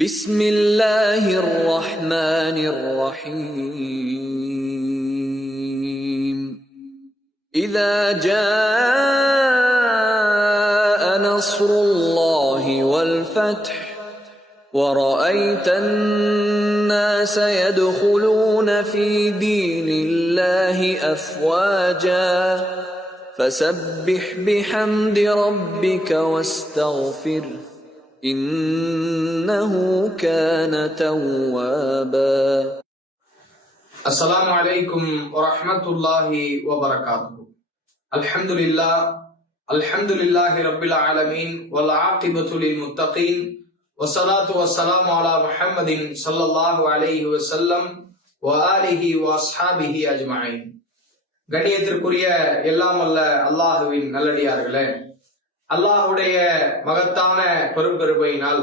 بسم الله الرحمن الرحيم إذا جاء نصر الله والفتح ورأيت الناس يدخلون في دين الله أفواجا فسبح بحمد ربك واستغفره إنه كان توابا. السلام عليكم ورحمة الله وبركاته. الحمد لله رب العالمين والعاقبة للمتقين والصلاة والسلام على محمد صلى الله عليه وسلم وآله وأصحابه أجمعين. கண்ணியத்திற்குரிய எல்லாம் வல்ல அல்லாஹுவின் நல்லடியார்களே, அல்லாஹுடைய மகத்தான பெரும்பெருமையினால்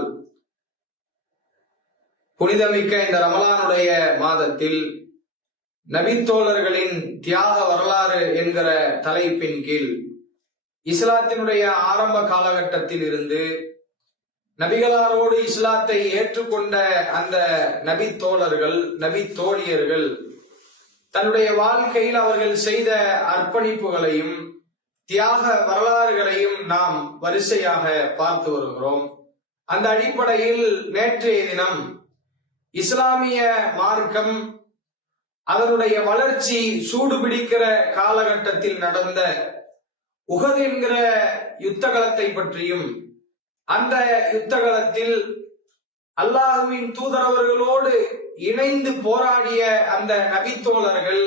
புனிதமிக்க இந்த ரமலானுடைய மாதத்தில் நபித்தோழர்களின் தியாக வரலாறு என்கிற தலைப்பின் கீழ் இஸ்லாத்தினுடைய ஆரம்ப காலகட்டத்தில் இருந்து நபிகளாரோடு இஸ்லாத்தை ஏற்றுக்கொண்ட அந்த நபித்தோழர்கள், நபித்தோழியர்கள் தன்னுடைய வாழ்க்கையில் அவர்கள் செய்த அர்ப்பணிப்புகளையும் தியாக வரலாறுகளையும் நாம் வரிசையாக பார்த்து வருகிறோம். அந்த அடிப்படையில் நேற்றைய தினம் இஸ்லாமிய மார்க்கம் அதனுடைய வளர்ச்சி சூடுபிடிக்கிற காலகட்டத்தில் நடந்த உஹத் என்கிற யுத்தகலத்தை பற்றியும், அந்த யுத்தகலத்தில் அல்லாஹுவின் தூதரவர்களோடு இணைந்து போராடிய அந்த நபித்தோழர்கள்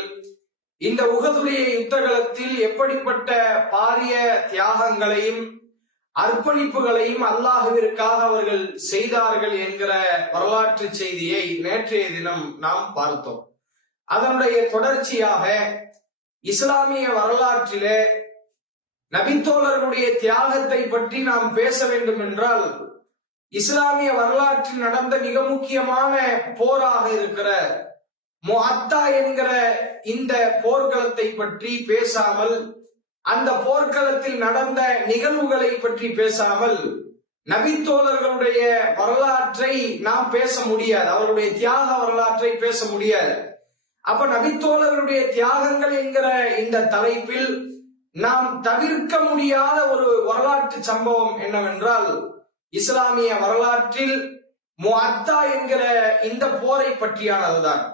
இந்த உஹதுடைய யுத்தகலத்தில் எப்படிப்பட்ட பாரிய தியாகங்களையும் அர்ப்பணிப்புகளையும் அல்லாஹுவிற்காக அவர்கள் செய்தார்கள் என்கிற வரலாற்று செய்தியை நேற்றைய தினம் நாம் பார்த்தோம். அதனுடைய தொடர்ச்சியாக இஸ்லாமிய வரலாற்றிலே நபித்தோழர்களுடைய தியாகத்தை பற்றி நாம் பேச வேண்டும் என்றால் இஸ்லாமிய வரலாற்றில் நடந்த மிக முக்கியமான போராக இருக்கிற முஅத்தா என்கிற இந்த போர்க்களத்தை பற்றி பேசாமல், அந்த போர்க்களத்தில் நடந்த நிகழ்வுகளை பற்றி பேசாமல் நபித்தோழர்களுடைய வரலாற்றை நாம் பேச முடியாது, அவருடைய தியாக வரலாற்றை பேச முடியாது. அப்ப நபித்தோழர்களுடைய தியாகங்கள் என்கிற இந்த தலைப்பில் நாம் தவிர்க்க முடியாத ஒரு வரலாற்று சம்பவம் என்னவென்றால் இஸ்லாமிய வரலாற்றில் முஅத்தா என்கிற இந்த போரை பற்றியானதுதான்.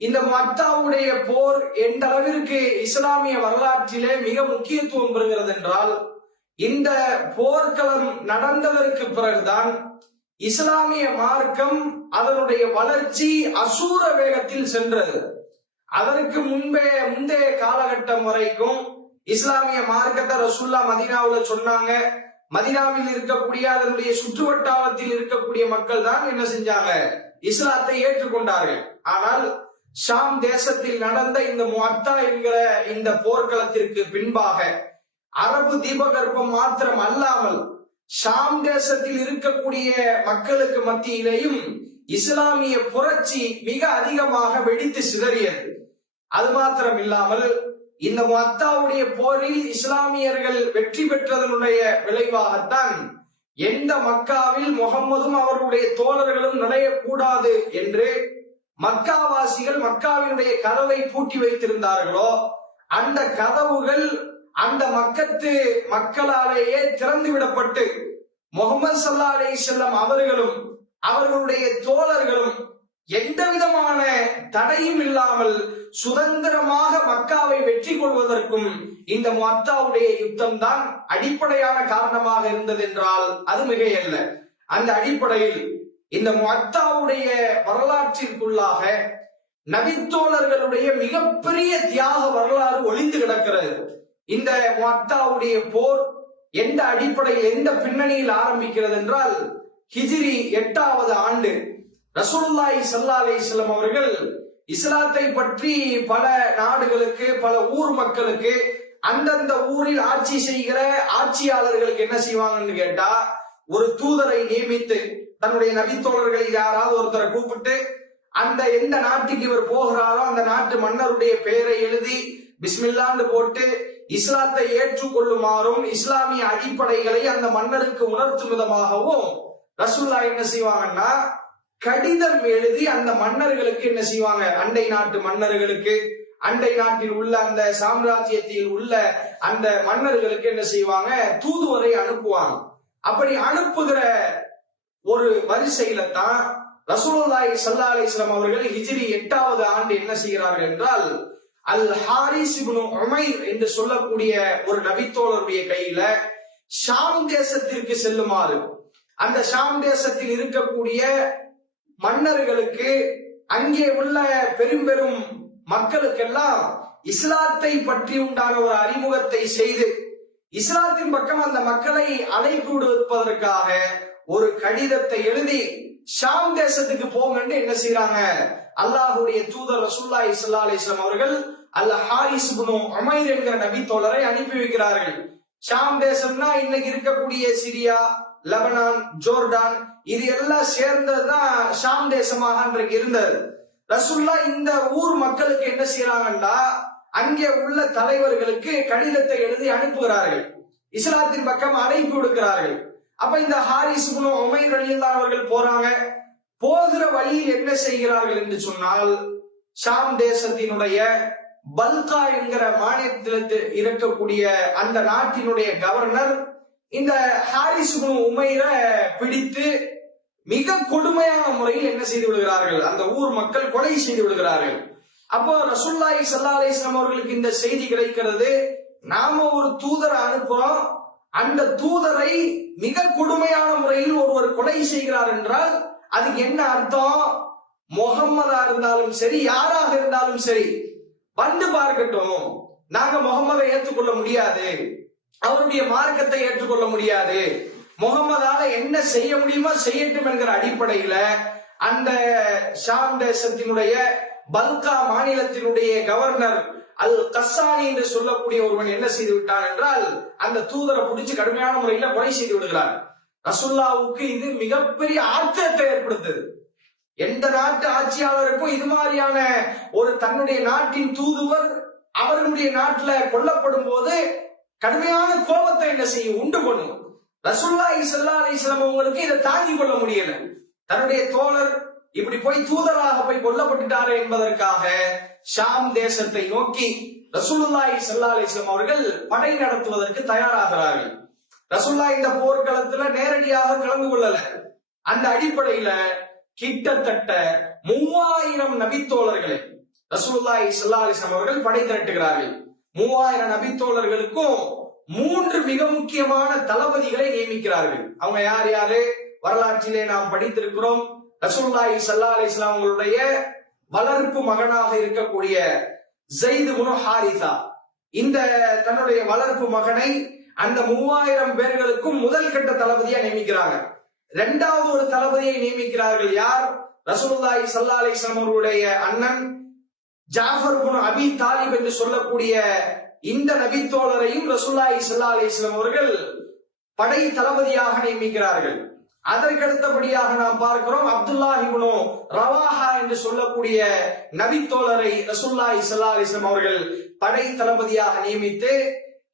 இந்த முஅத்தாவுடைய போர் எந்த அளவிற்கு இஸ்லாமிய வரலாற்றிலே மிக முக்கியத்துவம் பெறுகிறது என்றால், இந்த போர்க்களம் நடந்ததற்கு பிறகுதான் இஸ்லாமிய மார்க்கம் அதனுடைய வளர்ச்சி அசூர வேகத்தில் சென்றது. அதற்கு முந்தைய காலகட்டம் வரைக்கும் இஸ்லாமிய மார்க்கத்தை ரசூலுல்லாஹ் மதீனாவுல சொன்னாங்க. மதீனாவில் இருக்கக்கூடிய அதனுடைய சுற்றுவட்டாரத்தில் இருக்கக்கூடிய மக்கள் தான் என்ன செஞ்சாங்க, இஸ்லாத்தை ஏற்றுக்கொண்டார்கள். ஆனால் ஷாம் தேசத்தில் நடந்த இந்த முஅத்தா என்கிற இந்த போர்க்களத்திற்கு பின்பாக அரபு தீபகற்பம் மாத்திரம் அல்லாமல் ஷாம் தேசத்தில் இருக்கக்கூடிய மக்களுக்கு மத்தியிலேயும் இஸ்லாமிய புரட்சி மிக அதிகமாக வெடித்து சிதறியது. அது மாத்திரம் இல்லாமல் இந்த முஅத்தாவுடைய போரில் இஸ்லாமியர்கள் வெற்றி பெற்றதனுடைய விளைவாகத்தான் எந்த மக்காவில் முகம்மதும் அவருடைய தோழர்களும் நுழையக்கூடாது என்று மக்காவாசிகள் மக்காவினுடைய கதவை பூட்டி வைத்திருந்தார்களோ அந்த கதவுகள் அந்த மக்கத்து மக்களாலேயே திறந்து விடப்பட்டு முஹம்மது ஸல்லல்லாஹு அலைஹி வஸல்லம் அவர்களும் அவர்களுடைய தோழர்களும் எந்த விதமான தடையும் இல்லாமல் சுதந்திரமாக மக்காவை வெற்றி கொள்வதற்கும் இந்த முஅத்தாவுடைய யுத்தம் தான் அடிப்படையான காரணமாக இருந்தது என்றால் அது மிகையல்ல. அந்த அடிப்படையில் இந்த முஅத்தாவுடைய வரலாற்றிற்குள்ளாக நபித்தோழர்களுடைய மிகப்பெரிய தியாக வரலாறு ஒளிந்து கிடக்கிறது. இந்த முஅத்தாவுடைய போர் எந்த அடிப்படையில், எந்த பின்னணியில் ஆரம்பிக்கிறது என்றால் ஹிஜ்ரி 8வது ஆண்டு ரசூலுல்லாஹி ஸல்லல்லாஹு அலைஹி வஸல்லம் அவர்கள் இஸ்லாத்தை பற்றி பல நாடுகளுக்கு, பல ஊர் மக்களுக்கு, அந்தந்த ஊரில் ஆட்சி செய்கிற ஆட்சியாளர்களுக்கு என்ன செய்வாங்கன்னு கேட்டா, ஒரு தூதரை நியமித்து தன்னுடைய நபித்தோழர்களில் யாராவது ஒருத்தரை கூப்பிட்டு அந்த எந்த நாட்டுக்கு இவர் போகிறாரோ அந்த நாட்டு மன்னருடைய பெயரை எழுதி பிஸ்மில்லான்னு போட்டு இஸ்லாத்தை ஏற்றுக்கொள்ளுமாறும் இஸ்லாமிய அடிப்படைகளை அந்த மன்னருக்கு உணர்த்தும் விதமாகவும் ரசூலுல்லாஹ் என்ன செய்வாங்கன்னா கடிதம் எழுதி அந்த மன்னர்களுக்கு என்ன செய்வாங்க, அண்டை நாட்டு மன்னர்களுக்கு, அண்டை நாட்டில் உள்ள அந்த சாம்ராஜ்யத்தில் உள்ள அந்த மன்னர்களுக்கு என்ன செய்வாங்க, தூதுவரை அனுப்புவாங்க. அப்படி அனுப்புகிற ஒரு வரிசையில தான் ரசூலுல்லாஹி ஸல்லல்லாஹு அலைஹி வஸல்லம் அவர்கள் ஹிஜ்ரி 8வது ஆண்டு என்ன செய்கிறார்கள் என்றால், அல் ஹாரிஸ் இப்னு உமைர் என்று சொல்லக்கூடிய ஒரு நபித்தோழருடைய கையில ஷாம் தேசத்திற்கு செல்லுமாறு, அந்த ஷாம் தேசத்தில் இருக்கக்கூடிய மன்னர்களுக்கு, அங்கே உள்ள பெரும் பெரும் மக்களுக்கெல்லாம் இஸ்லாத்தை பற்றி உண்டான ஒரு அறிமுகத்தை செய்து இஸ்லாத்தின் பக்கம் அந்த மக்களை அழைப்பு விடுவதற்காக ஒரு கடிதத்தை எழுதி ஷாம் தேசத்துக்கு போங்கன்னு என்ன செய்யறாங்க, அல்லாஹ்வுடைய தூதர் ரசூலுல்லாஹி ஸல்லல்லாஹு அலைஹி வஸல்லம் அவர்கள் அல் ஹாரிஸ் இப்னு உமைர் என்கிற நபி தோழரை அனுப்பி வைக்கிறார்கள். ஷாம் தேசம்னா இன்னைக்கு இருக்கக்கூடிய சிரியா, லெபனான், ஜோர்டான் இது எல்லாம் சேர்ந்ததுதான் ஷாம் தேசமாக அன்றைக்கு இருந்தது. ரசூலுல்லாஹ் இந்த ஊர் மக்களுக்கு என்ன செய்யறாங்கன்னா, அங்கே உள்ள தலைவர்களுக்கு கடிதத்தை எழுதி அனுப்புகிறார்கள், இஸ்லாத்தின் பக்கம் அழைப்பு விடுக்கிறார்கள். அப்ப இந்த ஹாரிஸ் இப்னு உமைர் ரலியல்லாஹு அவர்கள் போறாங்க. போகிற வழியில் என்ன செய்கிறார்கள் என்று சொன்னால், ஷாம் தேசத்தினுடைய பல்கா என்கிற மாநிலத்தில் இருக்கக்கூடிய அந்த நாட்டினுடைய கவர்னர் இந்த ஹாரிஸ் இப்னு உமைரை பிடித்து மிக கொடுமையான முறையில் என்ன செய்து விடுகிறார்கள், அந்த ஊர் மக்கள் கொலை செய்து விடுகிறார்கள். அப்போ ரசூலுல்லாஹி ஸல்லல்லாஹு அலைஹி வஸல்லம் அவர்களுக்கு இந்த செய்தி கிடைக்கிறது, நாம ஒரு தூதரை அனுப்புறோம், அந்த தூதரை மிக கொடுமையான முறையில் ஒருவர் கொலை செய்கிறார் என்றால் அதுக்கு என்ன அர்த்தம், முகம்மதா இருந்தாலும் சரி யாராக இருந்தாலும் சரி வந்து பார்க்கட்டும், நாங்க முகம்மதை ஏற்றுக்கொள்ள முடியாது, அவருடைய மார்க்கத்தை ஏற்றுக்கொள்ள முடியாது, முகம்மதால என்ன செய்ய முடியுமோ செய்யட்டும் என்கிற அடிப்படையில அந்த ஷாம் தேசத்தினுடைய பல்கா மாநிலத்தினுடைய கவர்னர் அல் கஸ்ஸானி என்று சொல்லக்கூடிய ஒருவன் என்ன செய்து விட்டான் என்றால், அந்த தூதரை பிடிச்சு கடுமையான முறையில கொலை செய்து விடுகிறார். ரசூலுல்லாஹ்வுக்கு இது மிகப்பெரிய ஆச்சரியத்தை ஏற்படுத்தது. எந்த நாட்டு ஆட்சியாளருக்கும் இது மாதிரியான ஒரு தன்னுடைய நாட்டின் தூதுவர் அவர்களுடைய நாட்டுல கொல்லப்படும் போது கடுமையான கோபத்தை என்ன செய்யும், உண்டு பண்ணும். ரசூலுல்லாஹி ஸல்லல்லாஹு அலைஹி வஸல்லம் அவங்களுக்கு இதை தாங்கிக் கொள்ள முடியல. தன்னுடைய தோழர் இப்படி போய் தூதராக போய் கொல்லப்பட்டுட்டாரே என்பதற்காக ஷாம் தேசத்தை நோக்கி ரசூலுல்லாஹி ஸல்லல்லாஹு அலைஹி வஸல்லம் அவர்கள் படை நடத்துவதற்கு தயாராகிறார்கள். ரசூலுல்லாஹ் இந்த போர்க்களத்துல நேரடியாக கலந்து கொள்ளல. அந்த அடிப்படையில கிட்டத்தட்ட 3000 நபித்தோழர்களை ரசூலுல்லாஹி ஸல்லல்லாஹு அலைஹி வஸல்லம் அவர்கள் படை திரட்டுகிறார்கள். 3000 நபித்தோழர்களுக்கும் 3 மிக முக்கியமான தளபதிகளை நியமிக்கிறார்கள். அவங்க யார் யாரு, வரலாற்றிலே நாம் படித்திருக்கிறோம். ரசூலுல்லாஹி ஸல்லல்லாஹு அலைஹி வஸல்லம் அவங்களுடைய வளர்ப்பு மகனாக இருக்கக்கூடிய ஸைத் இப்னு ஹாரிஸா, இந்த தன்னுடைய வளர்ப்பு மகனை அந்த 3000 பேர்களுக்கும் முதல் கட்ட தளபதியா நியமிக்கிறாங்க. இரண்டாவது ஒரு தளபதியை நியமிக்கிறார்கள். யார், ரசூலுல்லாஹி ஸல்லல்லாஹு அலைஹி வஸல்லம் அவர்களுடைய அண்ணன் ஜாஃபர் இப்னு அபி தாலிப் என்று சொல்லக்கூடிய இந்த நபித்தோழரையும் ரசூலுல்லாஹி ஸல்லல்லாஹு அலைஹி வஸல்லம் அவர்கள் படை தளபதியாக நியமிக்கிறார்கள். அதற்கடுத்தபடியாக நாம் பார்க்கிறோம், அப்துல்லாஹ் இப்னு ரவாஹா என்று சொல்லக்கூடிய நபித்தோழரை ரசூலுல்லாஹி ஸல்லல்லாஹு அலைஹி வஸல்லம் அவர்கள் படை தளபதியாக நியமித்து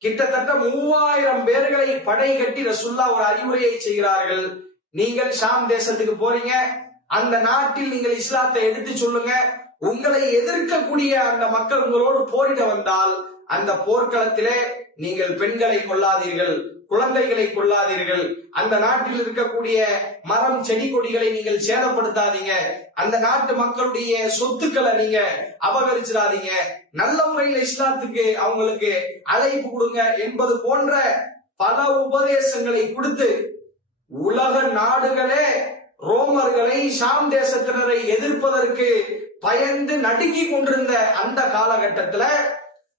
கிட்டத்தட்ட 3000 பேர்களை படை கட்டி ரசூலுல்லாஹ் ஒரு அறிவுரையை செய்கிறார்கள். நீங்கள் ஷாம் தேசத்துக்கு போறீங்க, அந்த நாட்டில் நீங்கள் இஸ்லாத்தை எடுத்து சொல்லுங்க, உங்களை எதிர்க்கக்கூடிய அந்த மக்கள் உங்களோடு போரிட வந்தால் அந்த போர்க்களத்திலே நீங்கள் பெண்களை கொல்லாதீர்கள், குழந்தைகளை கொல்லாதீர்கள், அந்த நாட்டில் இருக்கக்கூடிய மரம் செடி கொடிகளை நீங்கள் சேதப்படுத்தாதீங்க, அந்த நாட்டு மக்களுடைய சொத்துக்களை நீங்க அபகரிச்சிடாதீங்க, நல்ல முறையில் இஸ்லாத்துக்கு அவங்களுக்கு அழைப்பு கொடுங்க என்பது போன்ற பல உபதேசங்களை கொடுத்து உலக நாடுகளே ரோமர்களை ஷாம் தேசத்தினரை எதிர்ப்பதற்கு பயந்து நடுங்கி கொண்டிருந்த அந்த காலகட்டத்துல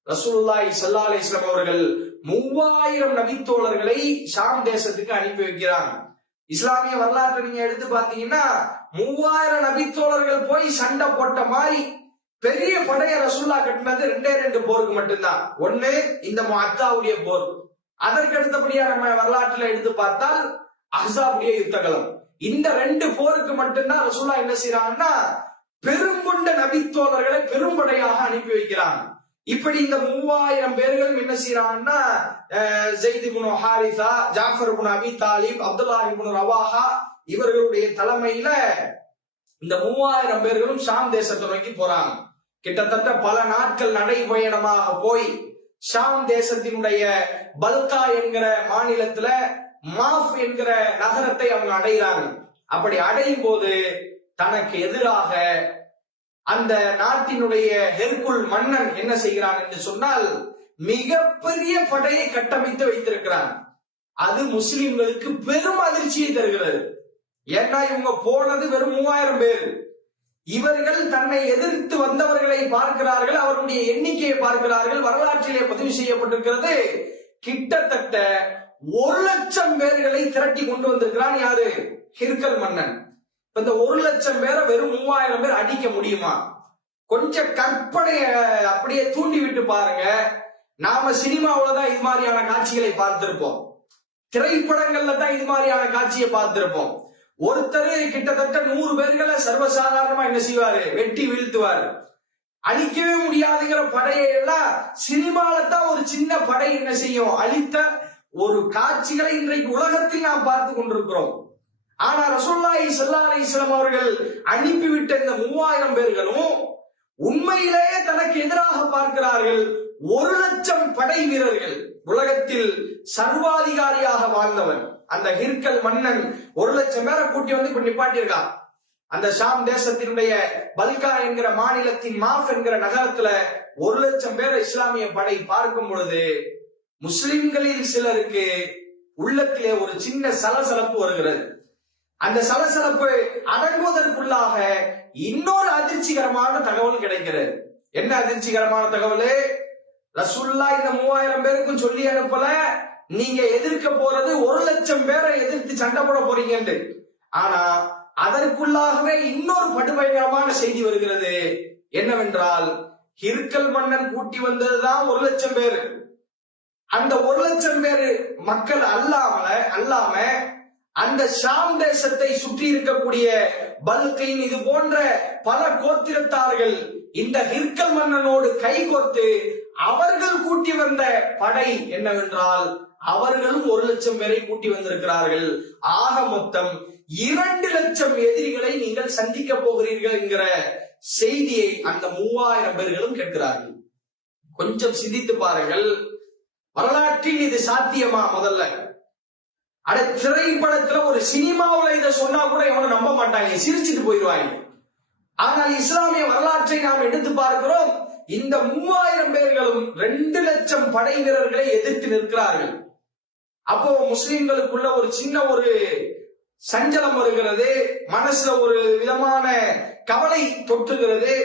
ரசூலுல்லாஹி ஸல்லல்லாஹு அலைஹி வஸல்லம் அவர்கள் 3000 நபித்தோழர்களை ஷாம் தேசத்துக்கு அனுப்பி வைக்கிறாங்க. இஸ்லாமிய வரலாற்றை நீங்க எடுத்து பாத்தீங்கன்னா 3000 நபித்தோழர்கள் போய் சண்டை போட்ட மாதிரி பெரிய படைய ரசூலுல்லாஹ் கட்டினது 2 போருக்கு மட்டும்தான். ஒண்ணு இந்த முஅத்தாவுடைய போர், அதற்கு அடுத்தபடியா நம்ம வரலாற்றுல எடுத்து பார்த்தால் அஹ்ஸாபுடைய யுத்தகலம். இந்த 2 போருக்கு மட்டும்தான் ரசூலுல்லாஹ் என்ன செய்யறாங்கன்னா பெருங்கொண்ட நபித்தோழர்களை பெரும்படையாக அனுப்பி வைக்கிறாங்க. இப்படி இந்த 3000 பேர்களும் என்ன செய்யறாங்கன்னா ஸைத் இப்னு ஹாரிஸா, ஜாஃபர் இப்னு அபி தாலிப், அப்துல்லாஹ் இப்னு ரவாஹா இவர்களுடைய தலைமையில இந்த 3000 பேர்களும் ஷாம் தேசத்தை நோக்கி போறாங்க. கிட்டத்தட்ட பல நாட்கள் நடைபயணமாக போய் ஷாம் தேசத்தினுடைய பல்கா என்கிற மாநிலத்துல மாஃப் என்கிற நகரத்தை அவங்க அடைகிறாங்க. அப்படி அடையும் போது தனக்கு எதிராக அந்த நாட்டினுடைய ஹெர்குல் மன்னன் என்ன செய்கிறான் என்று சொன்னால் மிகப்பெரிய படையை கட்டமைத்து வைத்திருக்கிறான். அது முஸ்லிம்களுக்கு பெரும் அதிர்ச்சியை தருகிறது. ஏன்னா இவங்க போனது வெறும் 3000 பேர். இவர்கள் தன்னை எதிர்த்து வந்தவர்களை பார்க்கிறார்கள், அவருடைய எண்ணிக்கையை பார்க்கிறார்கள். வரலாற்றிலே பதிவு செய்யப்பட்டிருக்கிறது, கிட்டத்தட்ட 1,00,000 பேர்களை திரட்டி கொண்டு வந்திருக்கிறான். யாரு? ஹிர்கல் மன்னன். இந்த 1,00,000 பேரை வெறும் 3000 பேர் அடிக்க முடியுமா? கொஞ்சம் கற்பனைய அப்படியே தூண்டி விட்டு பாருங்க. நாம சினிமாவில தான் இது மாதிரியான காட்சிகளை பார்த்திருப்போம், திரைப்படங்கள்ல தான் இது மாதிரியான காட்சியை பார்த்திருப்போம். ஒருத்தர் கிட்டத்தட்ட 100 பேர்களை சர்வசாதாரணமா என்ன செய்வாரு? வெட்டி வீழ்த்துவாரு. அழிக்கவே முடியாதுங்கிற படையை எல்லாம் சினிமால தான் ஒரு சின்ன படை என்ன செய்யும்? அழித்த ஒரு காட்சிகளை இன்றைக்கு உலகத்தில் நாம் பார்த்து கொண்டிருக்கிறோம். ஆனா ரசூலுல்லாஹி ஸல்லல்லாஹு அலைஹி வஸல்லம் அவர்கள் அனுப்பிவிட்ட இந்த 3000 பேர்களும் உண்மையிலேயே தனக்கு எதிராக பார்க்கிறார்கள். 1,00,000 படை வீரர்கள். உலகத்தில் சர்வாதிகாரியாக வாழ்ந்தவன் அந்த ஹிர்கல் மன்னன் 1,00,000 பேரை கூட்டி வந்து இப்ப நிப்பாட்டியிருக்கான். அந்த ஷாம் தேசத்தினுடைய பல்கா என்கிற மாநிலத்தின் மாஃப் என்கிற நகரத்துல 1,00,000 பேரை இஸ்லாமிய படை பார்க்கும் பொழுது முஸ்லிம்களில் சிலருக்கு உள்ளத்திலே ஒரு சின்ன சலசலப்பு வருகிறது. அந்த சலசலப்பு அடங்குவதற்குள்ளாக இன்னொரு அதிர்ச்சிகரமான தகவல் கிடைக்கிறது. என்ன அதிர்ச்சிகரமான தகவல்? ரசூலுல்லாஹ் இந்த 3000 பேருக்கும் சொல்லி அனுப்பல, நீங்க எதிர்க்க போறது 1,00,000 பேரை எதிர்த்து சண்டை போட போறீங்க. ஆனா அதற்குள்ளாகவே இன்னொரு படுபயங்கரமான செய்தி வருகிறது. என்னவென்றால் ஹிர்கல் மன்னன் கூட்டி வந்ததுதான் 1,00,000 பேர். அந்த 1,00,000 பேர் மக்கள் அல்லாம அந்த ஷாம் தேசத்தை சுற்றி இருக்கக்கூடிய பல்கைன் இது போன்ற பல கோத்திரத்தார்கள் இந்த ஹிர்கல் மன்னனோடு கைகோர்த்து அவர்கள் கூட்டி வந்த படை என்னவென்றால் அவர்களும் 1,00,000 பேரை கூட்டி வந்திருக்கிறார்கள். ஆக மொத்தம் 2,00,000 எதிரிகளை நீங்கள் சந்திக்க போகிறீர்கள் என்கிற செய்தியை அந்த 3000 பேர்களும் கேட்கிறார்கள். கொஞ்சம் சிந்தித்து பாருங்கள், வரலாற்றில் இது சாத்தியமா? முதல்ல அட திரைப்படத்துல ஒரு சினிமாவுல இதை சொன்னா கூட எவனும் நம்ப மாட்டாங்க, சிரிச்சுட்டு போயிடுவாங்க. ஆனால் இஸ்லாமிய வரலாற்றை நாம் எடுத்து பார்க்கிறோம். இந்த 3000 பேர்களும் 2,00,000 படை வீரர்களை எதிர்த்து நிற்கிறார்கள். அப்போ முஸ்லிம்களுக்குள்ள ஒரு சின்ன ஒரு சஞ்சலம் வருகிறது, மனசுல ஒரு விதமான கவலை தொற்றுகிறது.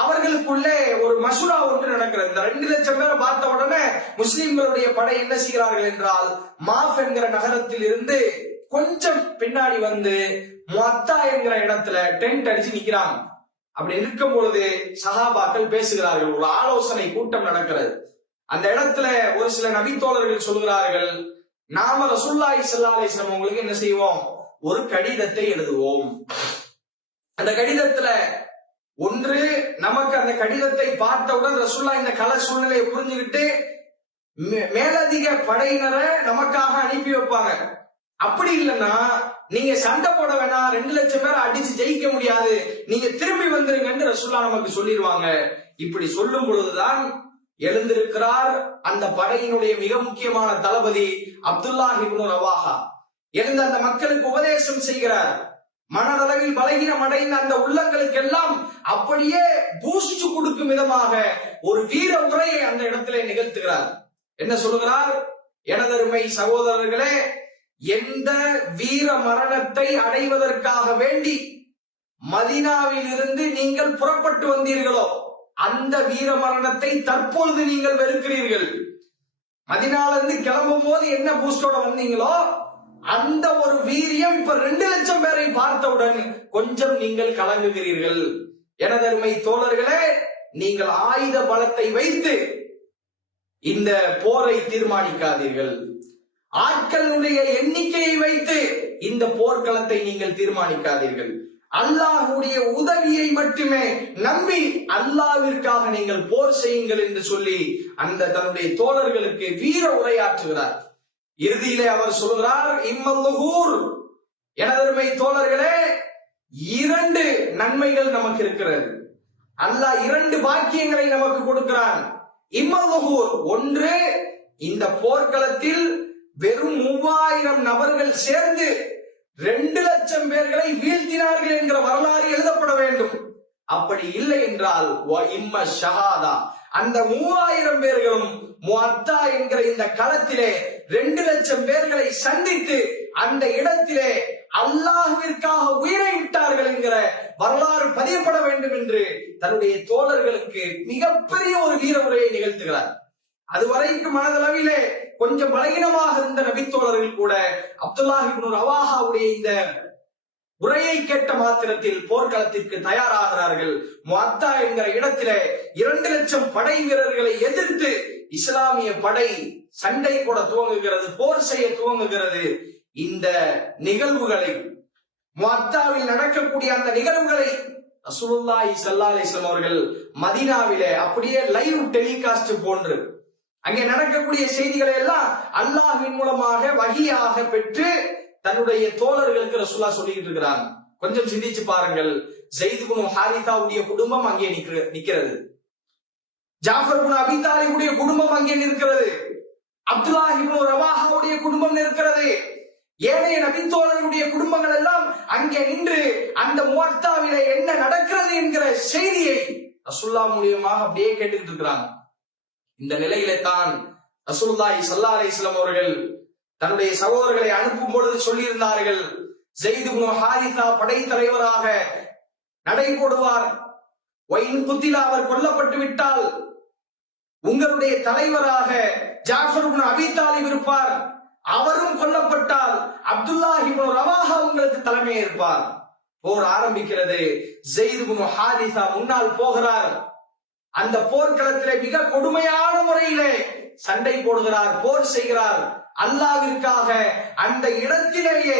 அவர்களுக்குள்ளே ஒரு மசூரா ஒன்று நடக்கிறது. இந்த 2,00,000 பேரை பார்த்த உடனே முஸ்லிம்களுடைய படை என்ன செய்கிறார்கள் என்றால் மாஃப் என்கிற நகரத்தில் இருந்து கொஞ்சம் பின்னாடி வந்து முஅத்தா என்கிற இடத்துல டென்ட் அடிச்சு நிக்கிறாங்க. அப்படி இருக்கும் பொழுது சஹாபாக்கள் பேசுகிறார்கள், ஒரு ஆலோசனை கூட்டம் நடக்கிறது. அந்த இடத்துல ஒரு சில நபித்தோழர்கள் சொல்கிறார்கள், நாம ரசூலுல்லாஹி ஸல்லல்லாஹு அலைஹி வஸல்லம் உங்களுக்கு என்ன செய்வோம்? ஒரு கடிதத்தை எழுதுவோம். அந்த கடிதத்துல ஒன்று, நமக்கு அந்த கடிதத்தை பார்த்தவுடன் ரசூலுல்லாஹ் இந்த கள சூழ்நிலையை புரிஞ்சுக்கிட்டு மேலதிக படையினரை நமக்காக அனுப்பி வைப்பாங்க. அப்படி இல்லைன்னா நீங்க சண்டை போட வேணாம், 2,00,000 பேரை அடிச்சு ஜெயிக்க முடியாது, நீங்க திரும்பி வந்துருங்கன்னு ரசூலுல்லாஹ் நமக்கு சொல்லிடுவாங்க. இப்படி சொல்லும் பொழுதுதான் எழுந்திருக்கிறார் அந்த படையினுடைய மிக முக்கியமான தளபதி அப்துல்லாஹ் இப்னு ரவாஹா. எழுந்து அந்த மக்களுக்கு உபதேசம் செய்கிறார். மனதளவில் பலகீனம் அடைந்த அந்த உள்ளங்களுக்கு எல்லாம் அப்படியே பூஸ்ட் கொடுக்கும் விதமாக ஒரு வீர உரையை அந்த இடத்திலே நிகழ்த்துகிறார். என்ன சொல்லுகிறார்? எனதருமை சகோதரர்களே, எந்த வீர மரணத்தை அடைவதற்காக வேண்டி மதீனாவில் இருந்து நீங்கள் புறப்பட்டு வந்தீர்களோ அந்த வீர மரணத்தை தற்பொழுது நீங்கள் வெறுக்கிறீர்கள். மதீனால இருந்து கிளம்பும் போது என்ன பூஸ்டோட வந்தீங்களோ அந்த ஒரு வீரியம் இப்ப 2,00,000 பேரை பார்த்தவுடன் கொஞ்சம் நீங்கள் கலங்குகிறீர்கள். எனதருமை தோழர்களே, நீங்கள் ஆயுத பலத்தை வைத்து இந்த போரை தீர்மானிக்காதீர்கள். ஆட்களுடைய எண்ணிக்கையை வைத்து இந்த போர்க்களத்தை நீங்கள் தீர்மானிக்காதீர்கள். அல்லாஹ்வுடைய உதவியை மட்டுமே நம்பி அல்லாஹ்விற்காக நீங்கள் போர் செய்யுங்கள் என்று சொல்லி அந்த தன்னுடைய தோழர்களுக்கு வீர உரையாற்றுகிறார். இறுதியிலே அவர் சொல்கிறார், இம்மல்லுகூர், எனதருமை தோழர்களே, இரண்டு நன்மைகள் நமக்கு இருக்கிறது. அல்லாஹ் இரண்டு பாக்கியங்களை நமக்கு கொடுக்கிறான். இம்மல்லுஹூர், ஒன்று, இந்த போர்க்களத்தில் வெறும் 3000 நபர்கள் சேர்ந்து 2 லட்சம் பேர்களை வீழ்த்தினார்கள் என்கிற வரலாறு எழுதப்பட வேண்டும். அப்படி இல்லை என்றால் இம்ம ஷஹாதா, அந்த 3000 பேர்களும் முஅத்தா என்கிற இந்த களத்திலே 2 லட்சம் பேர்களை சந்தித்து அந்த இடத்திலே அல்லாஹ்விற்காக உயிரை விட்டார்கள் என்கிற வரலாறு பதியப்பட வேண்டும் என்று தன்னுடைய தோழர்களுக்கு மிகப்பெரிய ஒரு வீர உரையை நிகழ்த்துகிறார். அதுவரைக்கும் மனதளவிலே கொஞ்சம் பலகீனமாக இருந்த நபித்தோழர்கள் கூட அப்துல்லாஹ் இப்னு ரவாஹாவுடைய இந்த உரையை கேட்ட மாத்திரத்தில் போர்க்களத்திற்கு தயாராகிறார்கள். முஅத்தா என்கிற இடத்திலே 2 லட்சம் படை வீரர்களை எதிர்த்து இஸ்லாமிய படை சண்டை போட துவங்குகிறது, போர் செய்ய துவங்குகிறது. இந்த நிகழ்வுகளை, முஅத்தாவில் நடக்கக்கூடிய அந்த நிகழ்வுகளை ரசூலுல்லாஹி ஸல்லல்லாஹு அலைஹி வஸல்லம் அவர்கள் மதீனாவிலே அப்படியே லைவ் டெலிகாஸ்ட் போன்று அங்கே நடக்கக்கூடிய செய்திகளை எல்லாம் அல்லாஹ்வின் மூலமாக வஹியாக பெற்று தன்னுடைய தோழர்களுக்கு ரசூலுல்லாஹ் சொல்லிட்டு இருக்கிறாங்க. கொஞ்சம் சிந்திச்சு பாருங்கள். ஸைத் இப்னு ஹாரிசாவுடைய குடும்பம் அங்கே நிற்கிறது. ஜாஃபர் இப்னு அபீ தாலிபுடைய குடும்பம் அங்கே நிற்கிறது. அப்துல்லாஹ் இப்னு ரவாஹாவுடைய குடும்பம் நிற்கிறது. ஏனைய நபித்தோழர்களுடைய குடும்பங்கள் எல்லாம் அங்கே நின்று அந்த முஅத்தாவிலே என்ன நடக்கிறது என்கிற செய்தியை ரசூலுல்லாஹ் மூலமாக அப்படியே கேட்டுக்கிட்டு இருக்கிறாங்க. இந்த நிலையிலே தான் ரசூலுல்லாஹி ஸல்லல்லாஹு அலைஹி வஸல்லம் அவர்கள் தன்னுடைய சகோதரர்களை அனுப்பும் பொழுது சொல்லியிருந்தார்கள், ஸைத் இப்னு ஹாரிஸா படை தலைவராக நடைபோடுவார். வைன் குத்திலா, அவர் கொல்லப்பட்டு விட்டால் உங்களுடைய தலைவராக ஜாஃபர் இப்னு அபீ தாலிப் இருப்பார். அவரும் கொல்லப்பட்டால் அப்துல்லாஹ் இப்னு ரவாஹா உங்களுக்கு தலைமை ஏற்பார். போர் ஆரம்பிக்கிறது. ஸைத் இப்னு ஹாரிஸா முன்னால் போகிறார். அந்த போர்க்களத்திலே மிக கொடுமையான முறையிலே சண்டை போடுகிறார், போர் செய்கிறார். அல்லாஹ்விற்காக அந்த இடத்திலேயே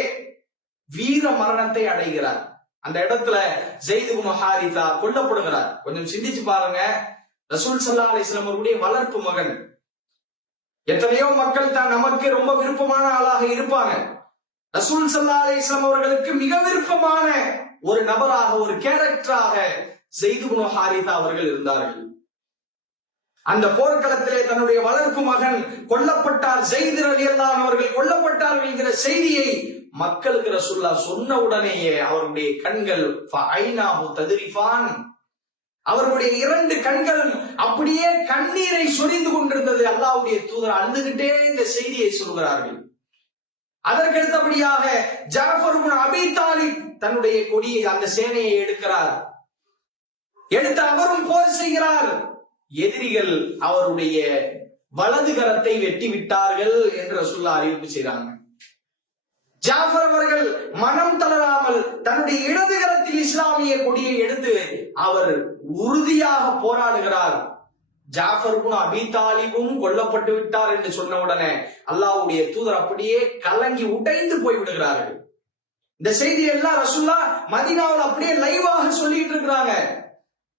வீர மரணத்தை அடைகிறார். அந்த இடத்துல ஸைத் இப்னு ஹாரிஸா கொல்லப்படுகிறார். கொஞ்சம் சிந்திச்சு பாருங்க. ரசூல் ஸல்லல்லாஹு அலைஹி வஸல்லம் அவருடைய வளர்ப்பு மகன். எத்தனையோ மக்கள் தான் நமக்கு ரொம்ப விருப்பமான ஆளாக இருப்பாங்க. ரசூல் ஸல்லல்லாஹு அலைஹி வஸல்லம் அவர்களுக்கு மிக விருப்பமான ஒரு நபராக, ஒரு கேரக்டராக ஸைத் இப்னு ஹாரிஸா அவர்கள் இருந்தார்கள். அந்த போர்க்களத்திலே தன்னுடைய வளர்ப்பு மகன் கொல்லப்பட்டார், ஸைத் ரலியல்லாஹு அன்ஹு அவர்கள் கொல்லப்பட்டார்கள் என்கிற செய்தியை மக்களுக்கு ரசூலுல்லாஹ் சொன்ன உடனேயே அவருடைய கண்கள் ஃபஐனாஹு தத்ரிஃபான், அவருடைய 2 கண்களும் அப்படியே கண்ணீரை சொரிந்து கொண்டிருந்தது. அல்லாஹ்வுடைய தூதர் அழுதுகிட்டே இந்த செய்தியை சொல்கிறார்கள். அதற்கடுத்தபடியாக ஜாஃபர் இப்னு அபீ தாலிப் தன்னுடைய கொடியை, அந்த சேனையை எடுக்கிறார். எடுத்து அவரும் போர் செய்கிறார். எதிரிகள் அவருடைய வலது கரத்தை வெட்டி விட்டார்கள் என்று ரசூலுல்லாஹ் அறிவிப்பு செய்றாங்க. ஜாஃபர் அவர்கள் மனம் தளராமல் தன்னுடைய இடது கரத்தில் இஸ்லாமிய கொடியை எடுத்து அவர் உறுதியாக போராடுகிறார். ஜாஃபர் இப்னு அபீ தாலிபும் கொல்லப்பட்டு விட்டார் என்று சொன்ன உடனே அல்லாஹ்வுடைய தூதர் அப்படியே கலங்கி உடைந்து போய் விடுகிறார்கள். இந்த செய்தி எல்லாம் ரசூலுல்லாஹ் மதீனாவில் அப்படியே லைவாக சொல்லிட்டு இருக்கிறாங்க.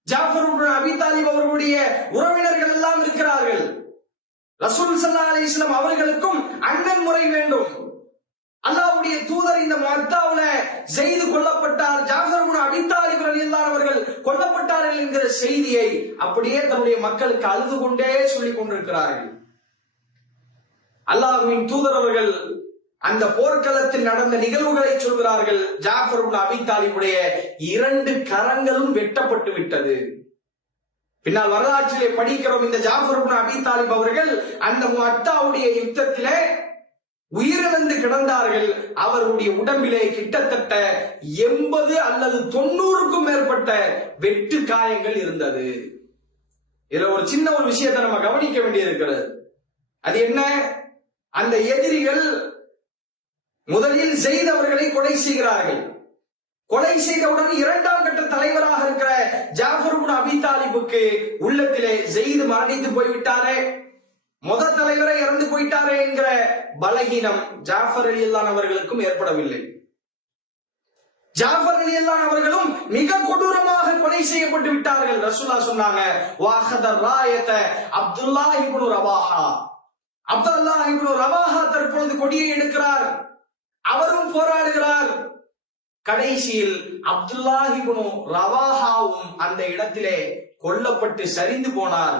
ஜாஃபர் இப்னு அபீ தாலிப் அவர்களுடைய உறவினர்கள் எல்லாம் இருக்கிறார்கள். ரசூல் ஸல்லல்லாஹு அலைஹி வஸல்லம் அவர்களுக்கும் அண்ணன் முறை வேண்டும். அல்லாஹ்வுடைய தூதர் இந்த முஅத்தாவுல ஸைத் கொல்லப்பட்டார், ஜாஃபர் இப்னு அபீ தாலிப் ரலியல்லாஹு அவர்கள் கொல்லப்பட்டார்கள் என்கிற செய்தியை அப்படியே தன்னுடைய மக்களுக்கு அழுது கொண்டே சொல்லிக் கொண்டிருக்கிறார்கள். அல்லாஹ்வின் தூதர் அவர்கள் அந்த போர்க்களத்தில் நடந்த நிகழ்வுகளை சொல்கிறார்கள். ஜாஃபர் இப்னு அபீ தாலிபுடைய 2 கரங்களும் வெட்டப்பட்டு விட்டது. பின்னால் வரலாற்றிலே படிக்கிறோம், இந்த ஜாஃபர் இப்னு அபீ தாலிப் அவர்கள் அந்த முஅத்தாவுடைய யுத்தத்திலே உயிரிழந்து கிடந்தார்கள். அவருடைய உடம்பிலே கிட்டத்தட்ட 80 அல்லது 90க்கும் மேற்பட்ட வெட்டு காயங்கள் இருந்தது. இதுல ஒரு சின்ன ஒரு விஷயத்தை நம்ம கவனிக்க வேண்டியிருக்கிறது. அது என்ன? அந்த எதிரிகள் முதலில் ஸைத் அவர்களை கொலை செய்கிறார்கள். கொலை செய்தவுடன் 2ஆம் கட்ட தலைவராக இருக்கிற ஜாஃபர் இப்னு அபீ தாலிபுக்கு உள்ளத்திலே ஸைத் மரணித்து போய்விட்டாரே, முதல் தலைவரை இறந்து போயிட்டாரே என்கிற பலகீனம் ஜாஃபர் ரலியல்லாஹு அவர்களுக்கும் ஏற்படவில்லை. ஜாஃபர் ரலியல்லாஹு அவர்களும் மிக கொடூரமாக கொலை செய்யப்பட்டு விட்டார்கள். ரசூலுல்லாஹ் சொன்னாங்க, வாஹத ராயத அப்துல்லாஹ் இப்னு ரவாஹா. அப்துல்லாஹ் இப்னு ரவாஹா தற்பொழுது கொடியை எடுக்கிறார், அவரும் போராடுகிறார். கடைசியில் அப்துல்லாஹ் இப்னு ரவாஹாவும் அந்த இடத்திலே கொல்லப்பட்டு சரிந்து போனார்.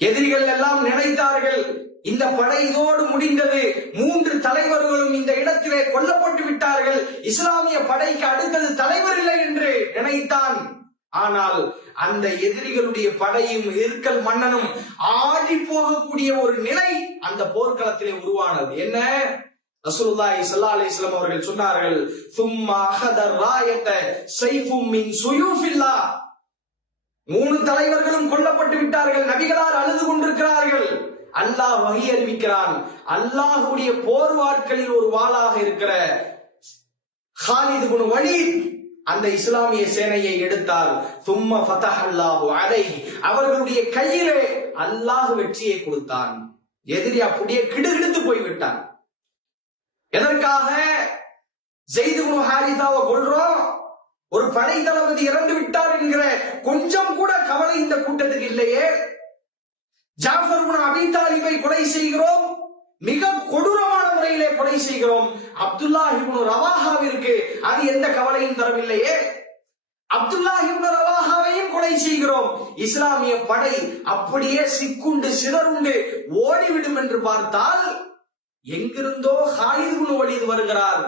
எதிரிகள் எல்லாம் நினைத்தார்கள் இந்த படை இதோடு முடிந்தது, 3 தலைவர்களும் இந்த இடத்திலே கொல்லப்பட்டு விட்டார்கள், இஸ்லாமிய படைக்கு அடுத்தது தலைவர் இல்லை என்று நினைத்தான். ஆனால் அந்த எதிரிகளுடைய படையும் இருக்கல் மன்னனும் ஆடி போகக்கூடிய ஒரு நிலை அந்த போர்க்களத்திலே உருவானது. என்ன? ரசூலுல்லாஹி ஸல்லல்லாஹு அலைஹி வஸல்லம் அவர்கள் சொன்னார்கள், சும்மா அஹத ராயத ஸைஃபும் மின் சுயூஃபில்லாஹ். 3 தலைவர்களும் கொல்லப்பட்டு விட்டார்கள், நபிகளார் அழுது கொண்டிருக்கிறார்கள். அல்லாஹ் வஹி அறிவிக்கிறான், அல்லாஹ்வுடைய போர் வாட்களில் ஒரு வாளாக இருக்கிற காலித் இப்னு வலீத் அந்த இஸ்லாமிய சேனையை எடுத்தார். சும்ம ஃபதஹல்லாஹு அலைஹி, அவர்களுடைய கையிலே அல்லாஹ் வெற்றியை கொடுத்தான். எதிரி அப்படியே கிடுகிடுத்து போய்விட்டான். எதற்காக? ஸைத் இப்னு ஹாரிஸாவை கொல்றோம், ஒரு படை தளபதி இறந்து விட்டார் என்கிற கொஞ்சம் கூட கவலை இந்த கூட்டத்துக்கு இல்லையே. ஜாஃபர் இப்னு அபீ தாலிபை கொலை செய்கிறோம், மிக கொடூரமான முறையிலே கொலை செய்கிறோம். அப்துல்லாஹ் இப்னு ரவாஹாவிற்கு அது எந்த கவலையும் தரவில்லையே. அப்துல்லாஹ் இப்னு ரவாஹாவையும் கொலை செய்கிறோம். இஸ்லாமிய படை அப்படியே சிக்குண்டு சிதறுண்டு ஓடிவிடும் என்று பார்த்தால் எங்கிருந்தோ காலித் இப்னு வலீத் வருகிறார்.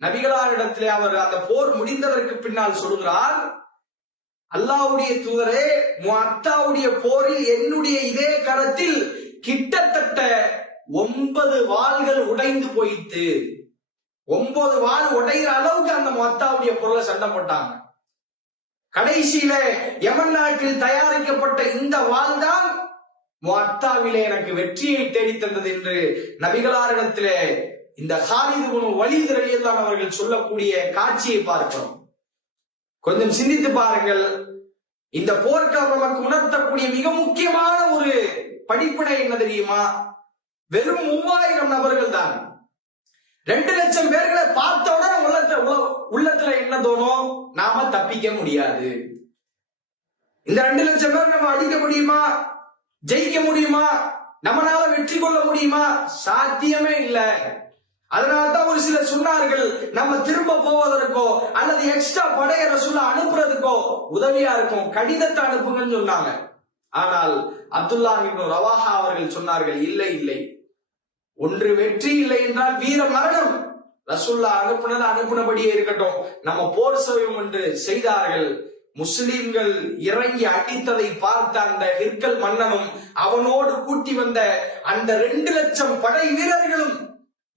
நபிகளாரிடத்திலே அவர் அந்த போர் முடிந்ததற்கு பின்னால் சொல்கிறார், அல்லாஹ்வுடைய தூதரே, முஅத்தாவுடைய போரில் என்னுடைய இதே கரத்தில் கிட்டத்தட்ட 9 வாள்கள் உடைந்து போயிட்டு, 9 வாள் உடைகிற அளவுக்கு அந்த முஅத்தாவுடைய பொருளை சண்டை போட்டாங்க. கடைசியில யமன் நாட்டில் தயாரிக்கப்பட்ட இந்த வாள் தான் முஅத்தாவிலே எனக்கு வெற்றியை தேடி தந்தது என்று நபிகளாரிடத்திலே இந்த காலித் இப்னு வலீத் ரலியல்லாஹு அவர்கள் சொல்லக்கூடிய காட்சியை பார்க்கிறோம். கொஞ்சம் சிந்தித்து பாருங்கள். இந்த போர்க்களம் நமக்கு உணர்த்தக்கூடிய மிக முக்கியமான ஒரு படிப்பினை என்ன தெரியுமா? வெறும் 3000 நபர்கள் தான். 2 லட்சம் பேர்களை பார்த்தவுடன் உள்ளத்துல என்ன தோணும்? நாம தப்பிக்க முடியாது. இந்த 2 லட்சம் பேர் நம்ம அடிக்க முடியுமா? ஜெயிக்க முடியுமா? நம்மளால வெற்றி கொள்ள முடியுமா? சாத்தியமே இல்லை. அதனால்தான் ஒரு சிலர் சொன்னார்கள், நம்ம திரும்ப போவதற்கோ அல்லது எக்ஸ்ட்ரா படைய ரசூலுல்லாஹ் அனுப்புறதுக்கோ உதவியா இருக்கும், கடிதத்தை அனுப்புங்கன்னு சொன்னாங்க. ஆனால் அப்துல்லாஹ் இப்னு ரவாஹா அவர்கள் சொன்னார்கள், இல்லை இல்லை, ஒன்று வெற்றி இல்லை என்றால் வீர மரணம். ரசூலுல்லாஹ் அனுப்புனது அனுப்புனபடியே இருக்கட்டும், நம்ம போர் செய்வோம் என்று செய்தார்கள். முஸ்லிம்கள் இறங்கி அடித்ததை பார்த்த அந்த ஹிர்கல் மன்னனும் அவனோடு கூட்டி வந்த அந்த 2 லட்சம் படை வீரர்களும்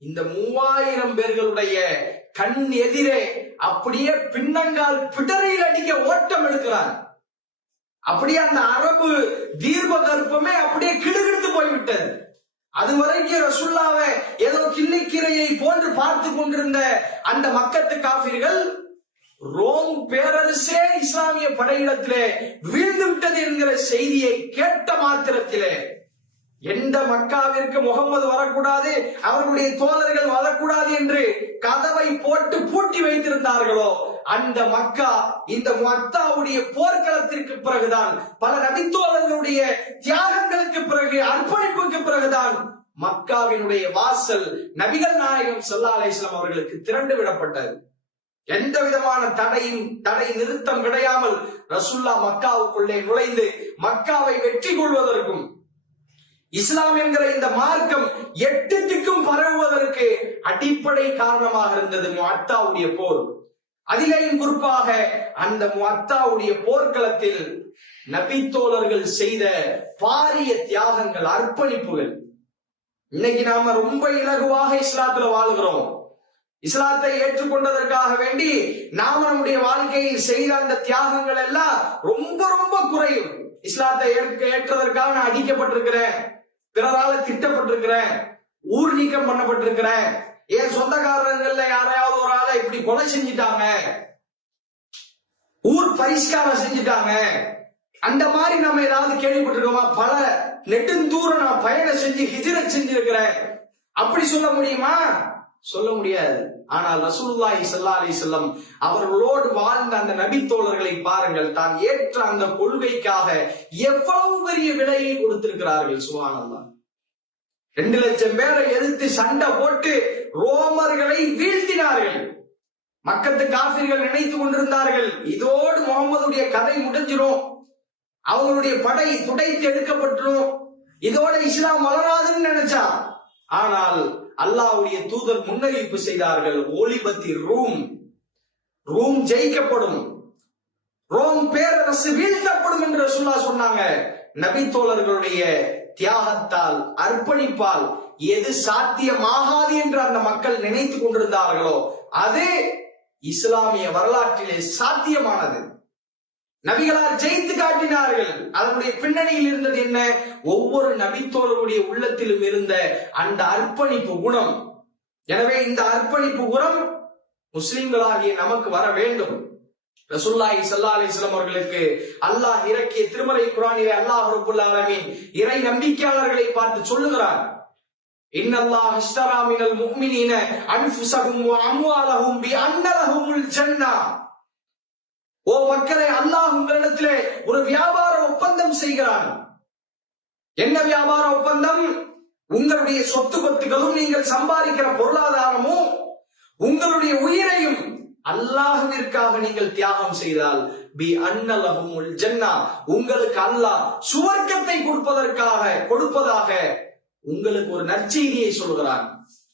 இந்த 3000 பேர்களுடைய கண் எதிரே அப்படியே பின்னங்கால் பிடரில் அடிக்க ஓட்டம் எடுக்கிறான். அப்படியே அந்த அரபு தீர்க்க கற்பமே அப்படியே கிடுகிடுத்து போய்விட்டது. அதுவரைக்கும் ரசூலுல்லாஹ்வை ஏதோ கிள்ளிக்கீரையை போன்று பார்த்து கொண்டிருந்த அந்த மக்கத்து காபிர்கள் ரோம் பேரரசே இஸ்லாமிய படையிடத்திலே வீழ்ந்து விட்டது என்கிற செய்தியை கேட்ட மாத்திரத்திலே எந்த மக்காவிற்கு முகம்மது வரக்கூடாது, அவர்களுடைய தோழர்கள் வரக்கூடாது என்று கதவை போட்டு பூட்டி வைத்திருந்தார்களோ அந்த மக்கா இந்த முஅத்தாவுடைய போர்க்களத்திற்கு பிறகுதான், பல நபித்தோழர்களுடைய தியாகங்களுக்கு பிறகு, அர்ப்பணிப்புக்கு பிறகுதான் மக்காவினுடைய வாசல் நபிகள் நாயகம் ஸல்லல்லாஹு அலைஹி வஸல்லம் அவர்களுக்கு திறந்து விடப்பட்டது. எந்த விதமான தடை நிறுத்தம் கிடையாமல் ரசூலுல்லாஹ் மக்காவுக்குள்ளே நுழைந்து மக்காவை வெற்றி கொள்வதற்கும் இஸ்லாம் என்கிற இந்த மார்க்கம் 8 திக்கும் பரவுவதற்கு அடிப்படை காரணமாக இருந்தது முஅத்தாவுடைய போர். அதிலேயும் குறிப்பாக அந்த முஅத்தாவுடைய போர்க்களத்தில் நபித்தோழர்கள் செய்த பாரிய தியாகங்கள், அர்ப்பணிப்புகள். இன்னைக்கு நாம ரொம்ப இலகுவாக இஸ்லாத்துல வாழ்கிறோம். இஸ்லாத்தை ஏற்றுக்கொண்டதற்காக வேண்டி நாம நம்முடைய வாழ்க்கையில் செய்த அந்த தியாகங்கள் எல்லாம் ரொம்ப ரொம்ப குறையும். இஸ்லாத்தை ஏற்றதற்காக நான் அடிக்கப்பட்டிருக்கிறேன், பிறரால திட்டப்பட்டிருக்கிறேன், ஊர் நீக்கம் பண்ணப்பட்டிருக்கிறேன், என் சொந்தக்காரர்கள்ல யாரையாவது ஒரு ஆளை இப்படி கொலை செஞ்சுட்டாங்க, ஊர் பரிஷ்காரம் செஞ்சுட்டாங்க, அந்த மாதிரி நம்ம ஏதாவது கேள்விப்பட்டிருக்கோமா? பல நெடுந்தூரம் நான் பயணம் செஞ்சு ஹிஜ்ரத் செஞ்சிருக்கிறேன், அப்படி சொல்ல முடியுமா? சொல்ல முடியாது. ஆனால் ரசூலுல்லாஹி ஸல்லல்லாஹு அலைஹி வஸல்லம் அவர்களோடு வாழ்ந்த அந்த நபி தோழர்களை பாருங்கள், தான் ஏற்ற அந்த கொள்கைக்காக எவ்வளவு பெரிய விலையை கொடுத்திருக்கிறார்கள். சுப்ஹானல்லாஹ். 2 லட்சம் பேரை எதிர்த்து சண்டை போட்டு ரோமர்களை வீழ்த்தினார்கள். மக்கத்து காபிர்கள் நினைத்துக் கொண்டிருந்தார்கள், இதோடு முகமதுடைய கதை முடிஞ்சிரும், அவங்களுடைய படை துடைத்து எடுக்கப்பட்டுரும், இதோட இஸ்லாம் வளராதுன்னு நினைச்சா. ஆனால் அல்லாஹ்வுடைய தூதர் முன்னறிவிப்பு செய்தார்கள், ஒலிபத்தி ரூம் ஜெயிக்கப்படும், ரோம் பேரரசு வீழ்த்தப்படும் என்று ரசூலுல்லாஹ் சொன்னாங்க. நபி தோழர்களுடைய தியாகத்தால், அர்ப்பணிப்பால் எது சாத்தியமாகாது என்று அந்த மக்கள் நினைத்துக் கொண்டிருந்தார்களோ அது இஸ்லாமிய வரலாற்றிலே சாத்தியமானது. நபிகளார் ஜெயித்து காட்டினார்கள். அதனுடைய பின்னணியில் இருந்தது என்ன? ஒவ்வொரு நபித்தோழருடைய உள்ளத்திலும் இருந்த அந்த அர்ப்பணிப்பு குணம். எனவே இந்த அர்ப்பணிப்பு குணம் முஸ்லிம்களாகிய நமக்கு வர வேண்டும். ரசூலுல்லாஹி ஸல்லல்லாஹு அலைஹி வஸல்லம் அவர்களுக்கு அல்லாஹ் இறக்கிய திருமறை குர்ஆனிலே அல்லாஹ் ரப்பல் ஆலமீன் இறை நம்பிக்கையாளர்களை பார்த்து சொல்லுகிறார், இன்னல்லாஹ் இஷ்தரா மினல் முஃமினீன அன்ஃபுஸஹும் வ அம்வாலஹும் பிஅன்ன லஹுமுல் ஜன்னah. ஓ மக்களே, அல்லாஹ் உங்களிடத்திலே ஒரு வியாபார ஒப்பந்தம் செய்கிறான். என்ன வியாபார ஒப்பந்தம்? உங்களுடைய சொத்து பத்துகளும் நீங்கள் சம்பாதிக்கிற பொருளாதாரமும் உங்களுடைய உயிரையும் அல்லாஹ்விற்காக நீங்கள் தியாகம் செய்தால் பிஅன்ன லஹுமுல் ஜன்னah, உங்களுக்கு அல்லாஹ் சுவர்க்கத்தை கொடுப்பதாக உங்களுக்கு ஒரு நற்செய்தியை சொல்கிறான்.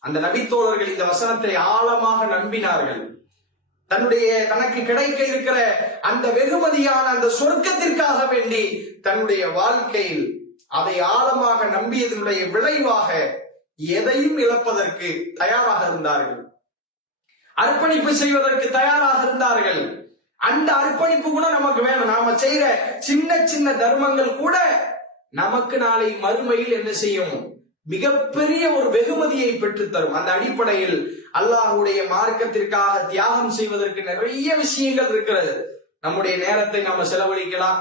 அந்த நபித்தோழர்கள் இந்த வசனத்தை ஆழமாக நம்பினார்கள். தனக்கு கிடைக்க இருக்கிற அந்த வெகுமதியான அந்த சொர்க்கத்திற்காக வேண்டி தன்னுடைய வாழ்க்கையில் அதை ஆழமாக நம்பியதனுடைய விளைவாக எதையும் இழப்பதற்கு தயாராக இருந்தார்கள், அர்ப்பணிப்பு செய்வதற்கு தயாராக இருந்தார்கள். அந்த அர்ப்பணிப்பு கூட நமக்கு வேணும். நாம செய்யற சின்ன சின்ன தர்மங்கள் கூட நமக்கு நாளை மறுமையில் என்ன செய்யும்? மிகப்பெரிய ஒரு வெகுமதியை பெற்றுத்தரும். அந்த அடிப்படையில் அல்லாஹ்வுடைய மார்க்கத்திற்காக தியாகம் செய்வதற்கு நிறைய விஷயங்கள் இருக்கிறது. நம்முடைய நேரத்தை நாம செலவழிக்கலாம்,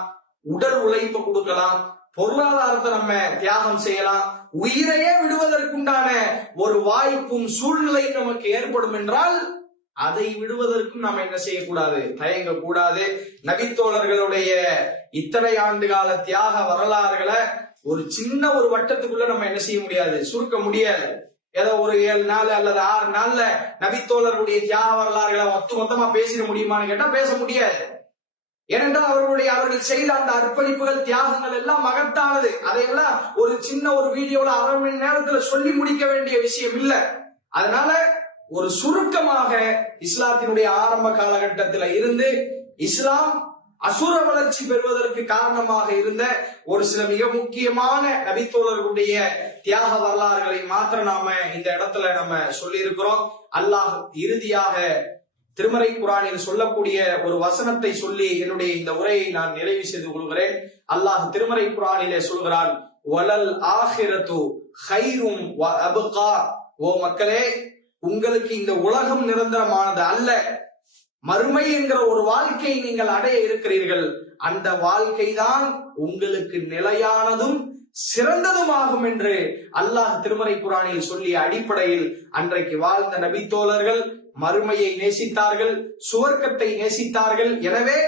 உடல் உழைப்பு கொடுக்கலாம், பொருளாதாரத்தை நம்ம தியாகம் செய்யலாம், உயிரையே விடுவதற்குண்டான ஒரு வாய்ப்பும் சூழ்நிலையும் நமக்கு ஏற்படும் என்றால் அதை விடுவதற்கும் நாம என்ன செய்யக்கூடாது? தயங்க கூடாது. நபித்தோழர்களுடைய இத்தனை ஆண்டு கால தியாக வரலாறுகளை ஒரு சின்ன ஒரு வட்டத்துக்குள்ள நம்ம என்ன செய்ய முடியாது? சுருக்க முடியாது. ஏதோ ஒரு 7 நாள் அல்லது 6 நாள்ல நபித்தோழர்களுடைய தியாக வரலாறுகளை மொத்தமா பேசிட முடியுமான்னு கேட்டா பேச முடியாது. ஏனென்றால் அவர்கள் செய்த அந்த அர்ப்பணிப்புகள், தியாகங்கள் எல்லாம் மகத்தானது. அதையெல்லாம் ஒரு சின்ன ஒரு வீடியோல 1/2 மணி நேரத்துல சொல்லி முடிக்க வேண்டிய விஷயம் இல்ல. அதனால ஒரு சுருக்கமாக இஸ்லாத்தினுடைய ஆரம்ப காலகட்டத்தில் இருந்து இஸ்லாம் அசுர வளர்ச்சி பெறுவதற்கு காரணமாக இருந்த ஒரு சில மிக முக்கியமான நபித்தோழர்களுடைய தியாக வரலாறுகளை மாத்திரம் நாம இந்த இடத்துல நம்ம சொல்லி இருக்கிறோம். அல்லாஹ் இறுதியாக திருமறை குர்ஆனில் சொல்லக்கூடிய ஒரு வசனத்தை சொல்லி என்னுடைய இந்த உரையை நான் நிறைவு செய்து கொள்கிறேன். அல்லாஹ் திருமறை குர்ஆனிலே சொல்கிறான், வலல் ஆஹிரத்து கைரும் வ அபகா. ஓ மக்களே, உங்களுக்கு இந்த உலகம் நிரந்தரமானது அல்ல, மறுமை என்கிற ஒரு வாழ்க்கையை நீங்கள் அடைய இருக்கிறீர்கள். அந்த வாழ்க்கை தான் உங்களுக்கு நிலையானதும் சிறந்ததுமாகும் என்று அல்லாஹ் திருமறை குர்ஆனில் சொல்லிய அடிப்படையில் அன்றைக்கு வாழ்ந்த நபித்தோழர்கள் மறுமையை நேசித்தார்கள், சுவர்க்கத்தை நேசித்தார்கள். எனவே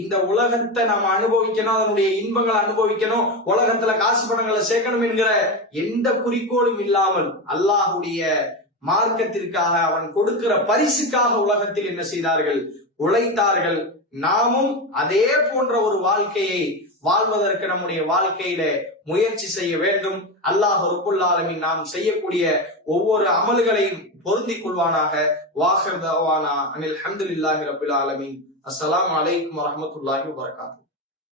இந்த உலகத்தை நாம அனுபவிக்கணும், அதனுடைய இன்பங்களை அனுபவிக்கணும், உலகத்துல காசு பணங்களை சேர்க்கணும் என்கிற எந்த குறிக்கோளும் இல்லாமல் அல்லாஹுடைய மார்க்கத்திற்காக, அவன் கொடுக்கிற பரிசுக்காக உலகத்தில் என்ன செய்தார்கள்? உழைத்தார்கள். நாமும் அதே போன்ற ஒரு வாழ்க்கையை வாழ்வதற்கு நம்முடைய வாழ்க்கையில முயற்சி செய்ய வேண்டும். அல்லாஹ் ரப்புல் ஆலமீன் நாம் செய்யக்கூடிய ஒவ்வொரு அமல்களையும் பொருந்திக் கொள்வானாக. வாஹிர் தஅவானா அனில் ஹம்துலில்லாஹி ரப்பில் ஆலமீன். அஸ்ஸலாமு அலைக்கும் வரஹ்மத்துல்லாஹி வபரகாத்துஹு.